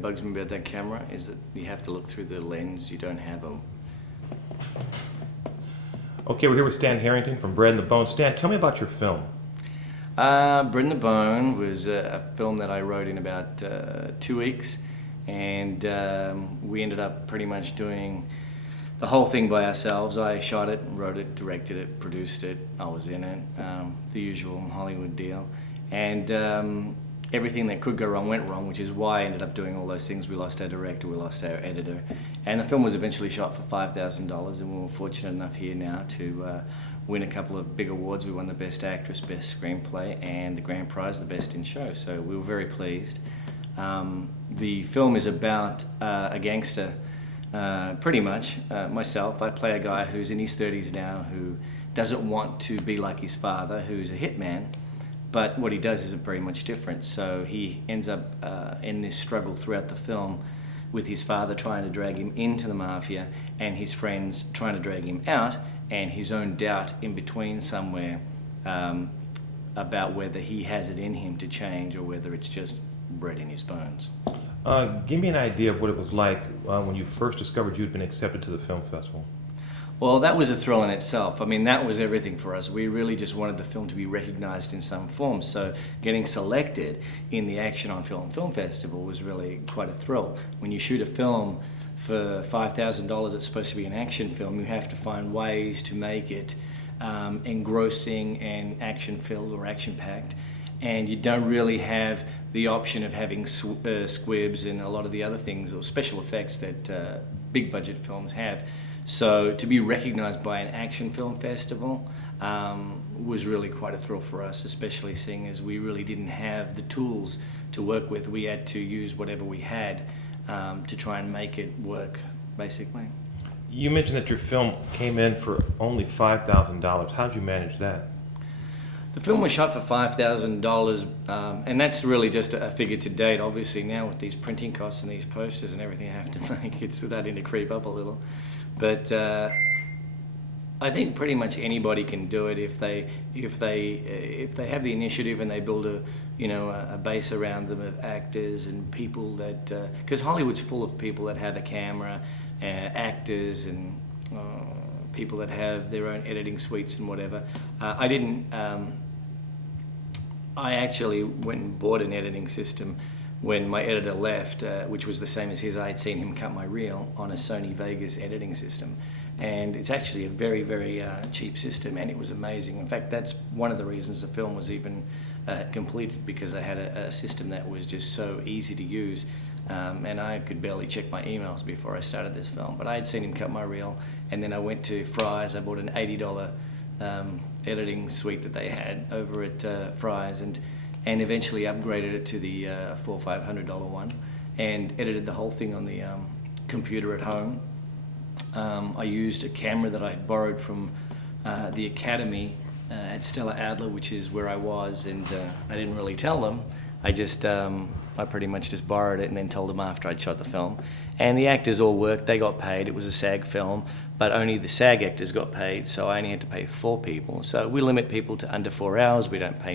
Bugs me about that camera is that you have to look through the lens. You don't have a... Okay, we're here with Stan Harrington from Bread and the Bone. Stan, tell me about your film. Bread and the Bone was a film that I wrote in about 2 weeks, and we ended up pretty much doing the whole thing by ourselves. I shot it, wrote it, directed it, produced it. I was in it, the usual Hollywood deal. And everything that could go wrong went wrong, which is why I ended up doing all those things. We lost our director, we lost our editor, and the film was eventually shot for $5,000, and we were fortunate enough here now to win a couple of big awards. We won the Best Actress, Best Screenplay, and the grand prize, the Best in Show, so we were very pleased. The film is about a gangster, pretty much, myself. I play a guy who's in his 30s now, who doesn't want to be like his father, who's a hitman. But what he does is very much different. So he ends up in this struggle throughout the film with his father trying to drag him into the mafia and his friends trying to drag him out, and his own doubt in between somewhere about whether he has it in him to change or whether it's just bred in his bones. Give me an idea of what it was like when you first discovered you'd been accepted to the film festival. Well, that was a thrill in itself. I mean, that was everything for us. We really just wanted the film to be recognized in some form. So getting selected in the Action on Film Festival was really quite a thrill. When you shoot a film for $5,000 that's supposed to be an action film, you have to find ways to make it engrossing and action-filled or action-packed. And you don't really have the option of having squibs and a lot of the other things or special effects that big budget films have. So to be recognized by an action film festival was really quite a thrill for us, especially seeing as we really didn't have the tools to work with. We had to use whatever we had to try and make it work, basically. You mentioned that your film came in for only $5,000. How did you manage that? The film was shot for $5,000, and that's really just a figure to date. Obviously now with these printing costs and these posters and everything I have to make, it's starting to creep up a little. But I think pretty much anybody can do it if they have the initiative and they build a base around them of actors and people that, because Hollywood's full of people that have a camera, actors and people that have their own editing suites and whatever. I actually went and bought an editing system when my editor left, which was the same as his. I had seen him cut my reel on a Sony Vegas editing system. And it's actually a very, very cheap system, and it was amazing. In fact, that's one of the reasons the film was even completed, because I had a system that was just so easy to use. And I could barely check my emails before I started this film. But I had seen him cut my reel, and then I went to Fry's. I bought an $80 editing suite that they had over at Fry's, and eventually upgraded it to the $400 or $500 one, and edited the whole thing on the computer at home. I used a camera that I had borrowed from the Academy at Stella Adler, which is where I was, and I didn't really tell them. I pretty much just borrowed it and then told them after I'd shot the film. And the actors all worked, they got paid. It was a SAG film, but only the SAG actors got paid, so I only had to pay 4 people. So we limit people to under 4 hours, we don't pay